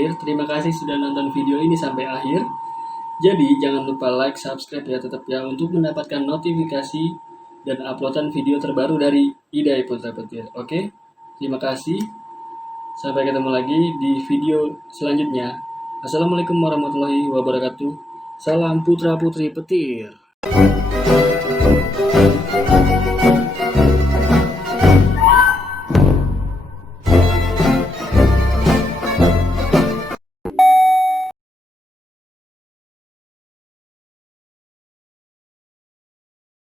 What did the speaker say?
Petir. Terima kasih sudah nonton video ini sampai akhir. Jadi jangan lupa like, subscribe ya tetap ya untuk mendapatkan notifikasi dan uploadan video terbaru dari Idai Putra Petir. Oke, terima kasih. Sampai ketemu lagi di video selanjutnya. Assalamualaikum warahmatullahi wabarakatuh. Salam Putra Putri Petir.